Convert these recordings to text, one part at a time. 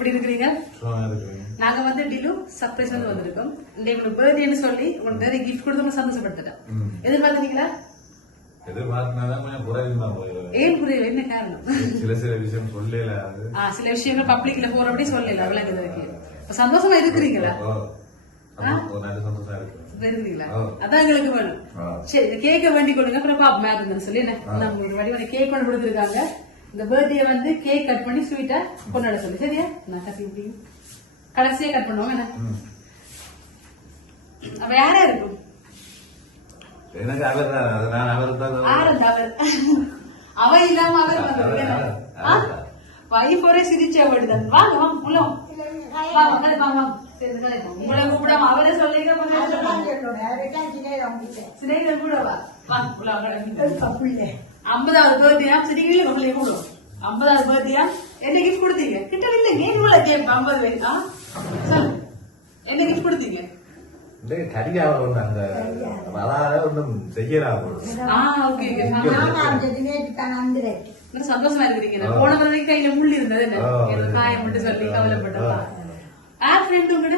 எப்படி இருக்கிறீங்க? நாங்க வந்து டிலு சர்ப்ரைஸ் வந்து வந்திருக்கோம். இந்த உங்களுக்கு பர்த்டேன்னு சொல்லி உங்களுக்கு நிறைய கிஃப்ட் கொடுத்து உங்களை சந்தோஷப்படுத்திட்டேன் ம். எதிர்பார்த்தீங்களா ஏன் புரியல? என்ன காரணம்? சில சில விஷயம் சொல்லல சில விஷயங்கள் பப்ளிக்ல போறபடி சொல்லல. சந்தோஷமா இருக்கிறீங்களா. அதான் எங்களுக்கு வேணும். சரி கேக்க வேண்டி கொடுங்க அப்புறம் சொல்லி. என்ன? நம்ம ஒரு வடிவான கேக் கொண்டு கொடுத்துருக்காங்க. இந்த பர்த்டே வந்து கேக் கட் பண்ணி ஸ்வீட்டா கொண்டாட சொல்லி. சரியா? நான் கட்டி முடியும் கடைசியா கட் பண்ணுவோம் என்ன. அப்ப யாரா இருக்கும் எனக்கு அவர் தான். அவர் அவர். அவ இல்லாம அவர். வைஃப் ஒரே சிரிச்சா விடுதன் வாங்க வாங்க உள்ள வாங்க வாங்க வாங்க. உங்களை கூப்பிடாம அவரே சொல்லிக்க சிறைகள் கூட வா. வாங்க உள்ள வாங்க ஐம்பதாவது பர்த்டே சிரிக்கவே உங்களை கூப்பிடும் ஐம்பதாவது பர்த்டே என்ன கிஃப்ட் கொடுத்தீங்க? கிட்ட இல்லைங்க இவ்வளவு கேப் ஐம்பது வயசு ஆ? சொல்லு. என்ன கிஃப்ட் கொடுத்தீங்க? ஆ சந்தோஷமா இருக்கிறீங்க? போன தடவை கையில முள் இருந்தது என்ன? ஆ, காயம் மட்டும் சொல்லி கவலைப்பட்டா ஆர் ஃப்ரெண்ட் உங்கட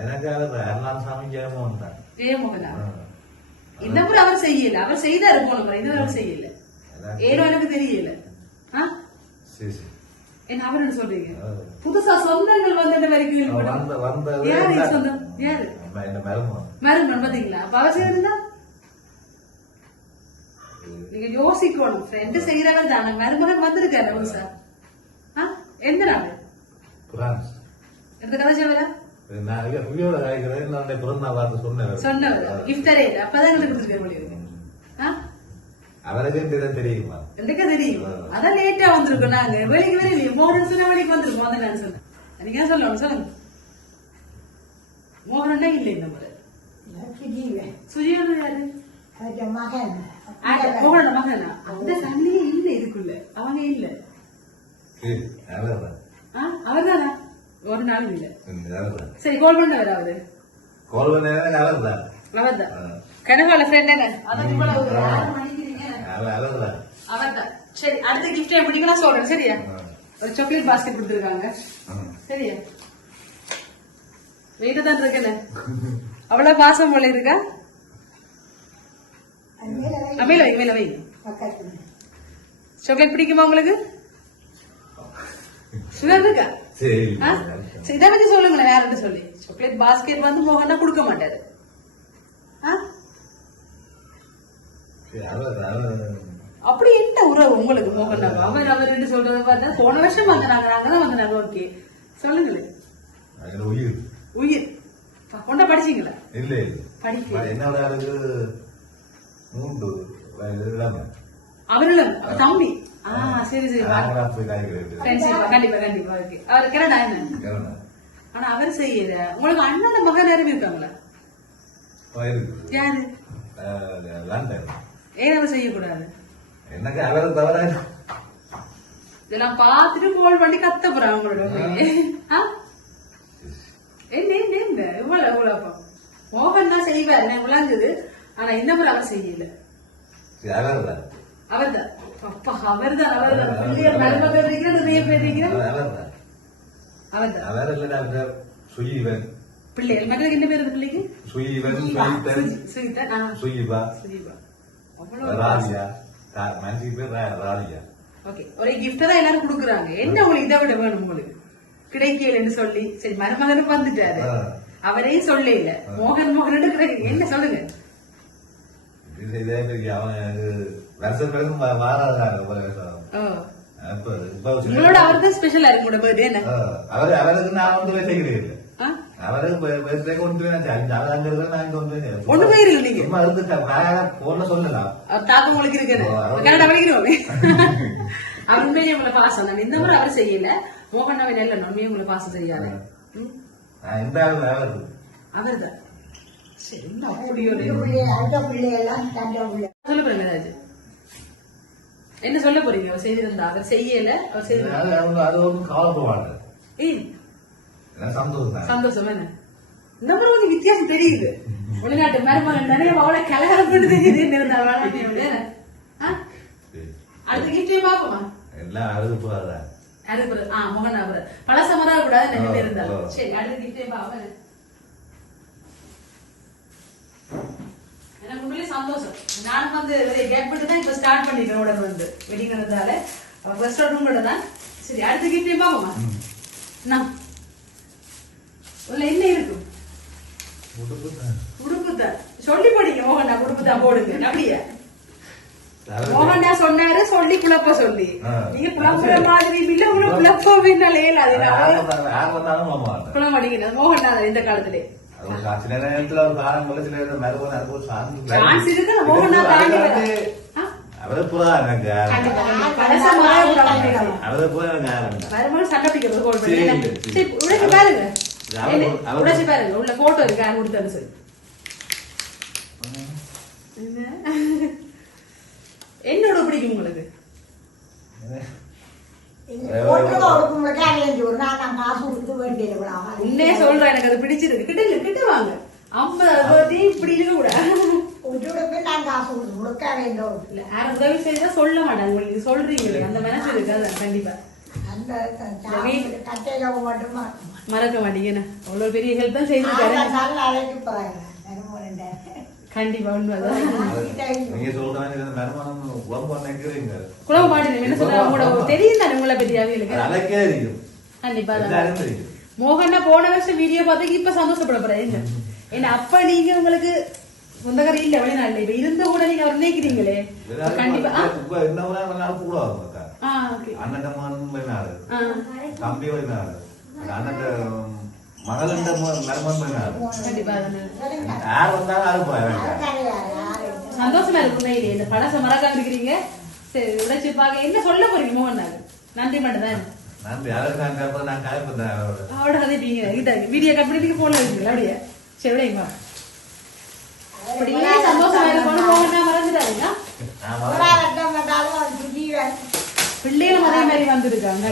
எனக்கு அது எல்லாம் சாமி ஜெயமோ தான். ஜெயமோகனா? இந்த முறை அவர் செய்யல. அவர் செய்தாரு போன முறை அவர் செய்யல. ஏனோ எனக்கு தெரியல. சரி சரி. என்ன அவர் என்ன சொல்றீங்க. புதுசா சொந்தங்கள் வந்து வரைக்கும் யாரு சொந்தம்? யாரு? மருமன் பாத்தீங்களா அப்ப அவர் செய்யறதா நீங்க யோசிக்கணும். ஃப்ரெண்ட் செய்யறவர் தானே. மருமகன் வந்திருக்காரு புதுசா ஆ? எந்த பிரான்ஸ் எந்த கதை சொல்லுறா நான் சொன்னவர். கிஃப்ட் அப்பதான் எங்களுக்கு கொடுத்துருக்க முடியும். அவருக்கு தெரியும் தெரியுமா? எனக்கு தெரியும்? அதான் லேட்டா வந்திருக்கோம் நாங்க. வேலைக்கு வேலையில மோகன் சொன்ன வேலைக்கு வந்திருக்கோம். அதான் நான் சொன்னேன். நீங்க சொல்லணும்? சொல்லுங்க மோகனா இல்ல இந்த முறை சுஜியோட யாரு? ஆ, மோகனோட மகனா? அந்த ஃபேமிலியே இல்ல இதுக்குள்ள. அவங்க இல்ல. அவர்தானா? ஒரு நாளும் இல்ல. சரி கோல் பண்ணவர் அவரு? கோல் பண்ண அவர்தான் அவர்தான். ஆ. கனகால ஃப்ரெண்ட் என்ன அதான் இவ்வளவு யாரும் மன்னிக்கிறீங்க அவர் அவர்தான். சரி அடுத்த கிஃப்ட் எப்படி நான் சொல்றேன் சரியா? ஆ. ஒரு சாக்லேட் பாஸ்கெட் கொடுத்துருக்காங்க. சரியா? வெயிட்டு தான் இருக்கேன்னு அவ்வளவு பாசம் போல இருக்கா? ஆ, மேல வை மேல வை. சாக்லேட் பிடிக்குமா உங்களுக்கு? சுகர் இருக்கா? இதை பத்தி சொல்லுங்களேன் வேற சொல்லி. சாக்லேட் பாஸ்கெட் வந்து மோகனா கொடுக்க மாட்டாரு ஆ? சரி, அவர் அவர் அப்படி என்ன உறவு உங்களுக்கு மோகனா அவர் அவர் சொல்றத பார்த்தா போன வருஷம் வந்தாங்க நாங்க தான் வந்தாங்க ஓகே சொல்லுங்களேன். உயிர். உயிர். கொண்டா படிச்சீங்களா? இல்ல படிக்கல. என்னோட ஆளுக்கு மூன்று அவர்களும் அவர் தம்பி. ஆ சரி சரி கண்டிப்பா கண்டிப்பா ஓகே அவர் கனடா என்ன ஆனா அவர் செய்யல. உங்களுக்கு அண்ணன் மகன் யாரும் இருக்காங்களா? யாரு? லண்டன் ஏன் அவர் செய்யக்கூடாது? எனக்கு அவரை தவிர இதெல்லாம் பார்த்துட்டு கோல் பண்ணி கத்த போறாங்க உங்களோட? என்ன என்ன என்ன இவ்வளவு இவ்வளவு மோகன் தான் செய்வார் எனக்கு விளங்குது ஆனா இந்த முறை அவர் செய்யல. அவர்தான். அவர்தான் அப்பா பிள்ளையர் மருமகள் இருக்கிற நிறைய பேர் இருக்கிற அவர் அவர்தான். அவர் அவர் சுயீவன். பிள்ளைகள் மற்ற என்ன பேர் பிள்ளைக்கு? சுயீவன் சுஜி- சுஜிதா ஆ, சுயிபா பேர் ஓகே ஒரு gift தான் எல்லாரும் குடுக்குறாங்க. என்ன உங்களுக்கு இதை விட வேணும் உங்களுக்கு? கிடைக்கலன்னு சொல்லி சரி மருமகனும் வந்துட்டாரு. ஆ. அவரையும் சொல்ல இல்ல மோகன் மோகன் என்ன சொல்லுங்க? உங்களோட அவர் தான் ஸ்பெஷலா இருக்கு அவரு அவருக்கு நான் வந்து செய்கிறேன் ஆ? அவரு பேசுறே கொண்டு போய் நான் அவர் அங்க இருந்தா நான் இங்க வந்து ஒண்ணு போயிருங்க நீங்க தாக்கம் உங்களுக்கு இருக்கு ஓ, அவர் கனடா படிக்கிறோமே அவர் உண்மையிலேயே உங்களை பாசம் தான் இந்த முறை அவர் செய்யல மோகன் அவன் இல்ல உண்மையே உங்களை பாசம் செய்யாது அவர் அவர்தான் சரி சொல்ல போறீங்க என்ன சொல்ல போறீங்க அவர் செய்திருந்தா அவர் செய்யல அவர் செய்து சந்தோஷம் என்ன? இந்த மாதிரி வித்தியாசம் தெரியுது. வெளிநாட்டு மருமகன் நிறைய அவளை கலகலப்பட்டு தெரியுது. அடுத்த கிட்டே பாப்போமா எல்லாம் அழுது போறதா அதுக்கு ஆ மோகனாபுரம். பழச மரம் கூடாது நிறைய பேர் இருந்தாலும். சரி அடுத்த கிட்டே பாவ எனக்கு உண்மையிலே சந்தோஷம். நானும் வந்து விட்டு தான் இப்ப ஸ்டார்ட் பண்ணிக்கிறேன் உடனே வந்து. வெட்டிங் நடந்தால ஃபர்ஸ்ட் ரூம் கூட தான். சரி அடுத்த கிட்டே பாவமா என்ன உள்ள என்ன இருக்கும் உடுப்பு தான். உடுப்பு தான் சொல்லி போடுங்க மோகனா உடுப்பு தான் போடுங்க. அப்படியே. மோகன்டா சொன்னாரு சொல்லி குழப்ப சொல்லி. நீங்க குழம்புற மாதிரி இல்ல உங்களை வந்தாலும் நம்ப மாட்டேன். குழம்படிக்கிறது மோகன்டா இந்த காலத்திலே. சில நேரத்துல ஒரு காலம் போல சில நேரம் ஒரு சான்ஸ் இருக்கு தாண்டி? அவரை புறா எனக்கு. அவரை புறா எனக்கு சண்டை பிடிக்கிறது பாருங்க. உடைச்சு பாருங்க உள்ள போட்டோ இருக்கு யார் கொடுத்தான்னு சொல்லி என்ன? என்னோட பிடிக்கும் உங்களுக்கு உன்னே சொல்றேன் எனக்கு அது பிடிச்சிருக்கு கிட்ட இல்ல கிட்ட வாங்க ஐம்பது அறுபது இப்படி இருக்க கூடாது யாரும் உதவி செய்தா சொல்ல மாட்டாங்க உங்களுக்கு சொல்றீங்களே அந்த மனசு இருக்கு அதான் கண்டிப்பா மறக்க மாட்டீங்கன்னு. அவ்வளவு பெரிய ஹெல்ப் தான் செய்திருக்காரு. கண்டிப்பா உண்மைதான். குழம்பு மாட்டீங்க என்ன சொல்றாங்க தெரியும் தானே உங்களை பத்தி இருக்கும் கண்டிப்பா மோகன்னா போன வருஷம் வீடியோ பார்த்து இப்ப சந்தோஷப்பட போறேன். என்ன? ஏன்னா அப்ப நீங்க உங்களுக்கு சொந்தக்காரி இல்ல இப்ப இருந்த கூட நீங்க அவர் நினைக்கிறீங்களே? கண்டிப்பா அண்ணன் தம்பி வெளிநாடு. மகளண்ட மருமன் அதானே. யார் வந்தாலும் போய் சந்தோஷமா இருக்கு உண்மையிலே இந்த மறக்காம இருக்கிறீங்க சரி உழைச்சு பாக்க என்ன சொல்ல போறீங்க மோகன் நன்றி மட்டும் தான் நான் யாரும் நான் கேட்பேன் நான் காய்ப்பேன் கதைப்பீங்க கிட்ட வீடியோ கட் பண்ணி போன்ல வச்சுக்கல அப்படியே. சரி விடையுமா அப்படியே சந்தோஷமா இருக்கணும் மோகன் மறந்துடாதீங்க. நான் முதல்ல பிள்ளைகளும் அதே மாதிரி வந்திருக்காங்க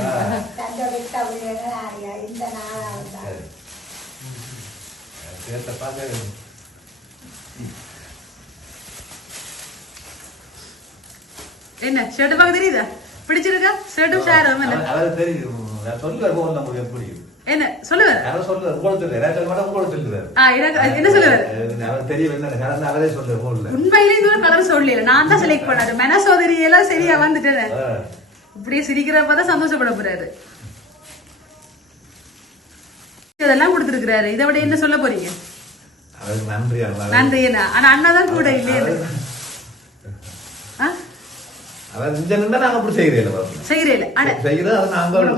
என்ன ஷர்ட் பார்க்க தெரியுதா பிடிச்சிருக்கா ஷர்ட்டும் ஷேரும் என்ன அவர் அவர் தெரியும் நான் சொல்லுவார் நமக்கு எப்படி என்ன சொல்லுவார் யாரும் சொல்லுவார் போல தெரியல ஏதாச்சும் மட்டும் போல சொல்லுவார் என்ன சொல்லுவார் அவர் தெரியும் என்ன அவரே சொல்லுவார் போல உண்மையிலேயே கலர் சொல்லல நான் தான் செலக்ட் பண்ணாரு மெனசோதரி எல்லாம் சரியா வந்துட்டேன் இப்படியே சிரிக்கிறப்ப தான் சந்தோஷப்பட போறாரு. இதெல்லாம் கொடுத்துருக்காரு இதை விட என்ன சொல்ல போறீங்க? நன்றி என்ன? ஆனா அண்ணா தான் கூட இல்லையே.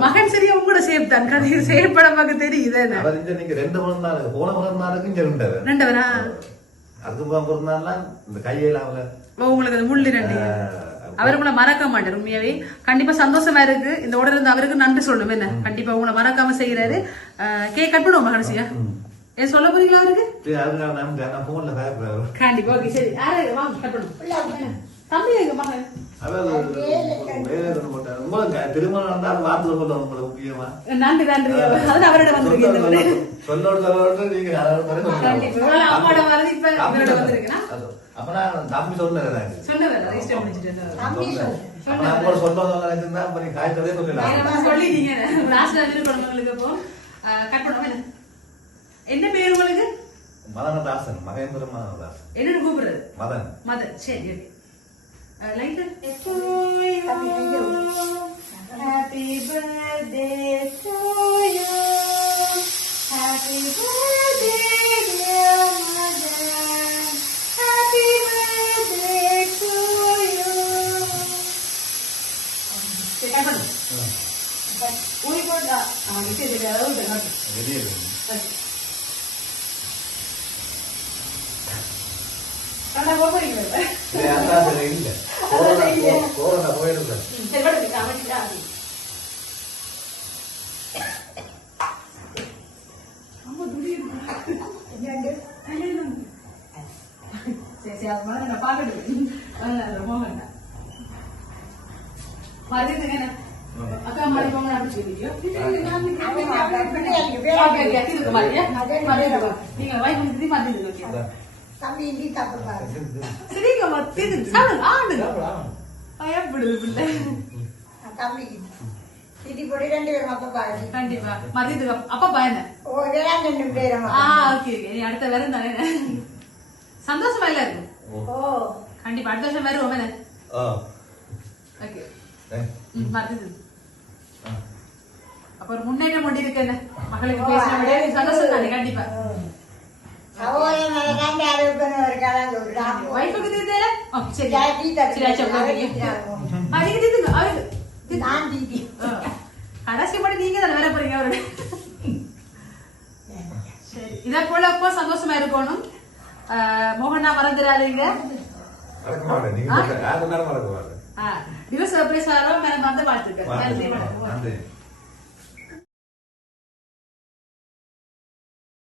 மகன் சரியா உங்களோட சேப் தான். கதை படம் பார்க்க தெரியுது ரெண்டு மணி நேரம் போன இங்க ரெண்டவரா? அதுக்கு பிறந்தாலாம் இந்த கையில அவள உங்களுக்கு அது முள்ளு ரெண்டு அவர் உங்களை மறக்க மாட்டார் உண்மையாவே. கண்டிப்பா சந்தோஷமா இருக்கு. இந்த உடனே இருந்து அவருக்கு நன்றி சொல்லணும். என்ன? கண்டிப்பா உங்களை மறக்காம செய்யறாரு கேக் கட் பண்ணுவோம் மகன்சியா ஏன் சொல்ல போறீங்களா அவருக்கு? கண்டிப்பா ஓகே சரி. யாரு வாங்க கட் பண்ணுவோம். தம்பி எங்க மகன்? திருமணம் நடந்தா அது வார்த்தை சொல்லணும் உங்களுக்கு முக்கியமா. நன்றி நன்றி. அது அவரோட வந்திருக்கு இந்த முறை. சொல்லோடு சொல்லோடு நீங்க அம்மாவோட வரது இப்ப அப்ப நான் தம்பி முடிச்சிட்டு. அப்ப நினைச்சிருந்தா அப்ப நீ காய்ச்சலே சொல்லலாம் சொல்லிட்டீங்க. லாஸ்ட்ல அப்போ கட் பண்ணுவோம் என்ன பேர் உங்களுக்கு? மதனதாசன் மகேந்திர மதனதாசன் என்னன்னு கூப்பிடுறது? மதன். மதர் சரி light it. Happy birthday to you. Happy birthday. மறுபடியும் என்ன அக்கா மாதிரி போங்க அப்படி சொல்லியோ ஓகே ஓகே இருக்கு மாதிரியா மறுபடியும் நீங்க வாய் பண்ணி மாத்தி ஓகே சரிங்க மத்தி சாப்பிடுங்க ஆடுங்க பயப்படுது பிள்ளை இது பொடி ரெண்டு பேரும் அப்ப பாரு கண்டிப்பா மதியத்துக்கு அப்~ அப்பா என்ன ஓ இதெல்லாம் ரெண்டு பேரும் ஆ ஓகே ஓகே நீ அடுத்த வரும் தானே சந்தோஷமா இல்ல இருக்கும் ஓ கண்டிப்பா அடுத்த வருஷம் வருவோம் என்ன ஓ ஓகே ஏ, ம் மதியது ஆ. அப்ப ஒரு முன்னேற்றம் கொண்டு இருக்கு என்ன மகளுக்கு பேசின விட சந்தோஷம் தானே கண்டிப்பா கடைசி படி நீங்க தானே வர போறீங்க அவரோட இதை போல எப்போ சந்தோஷமா இருக்கணும் மோகனா மறந்துடாதீங்க. மறக்க மாட்டேன்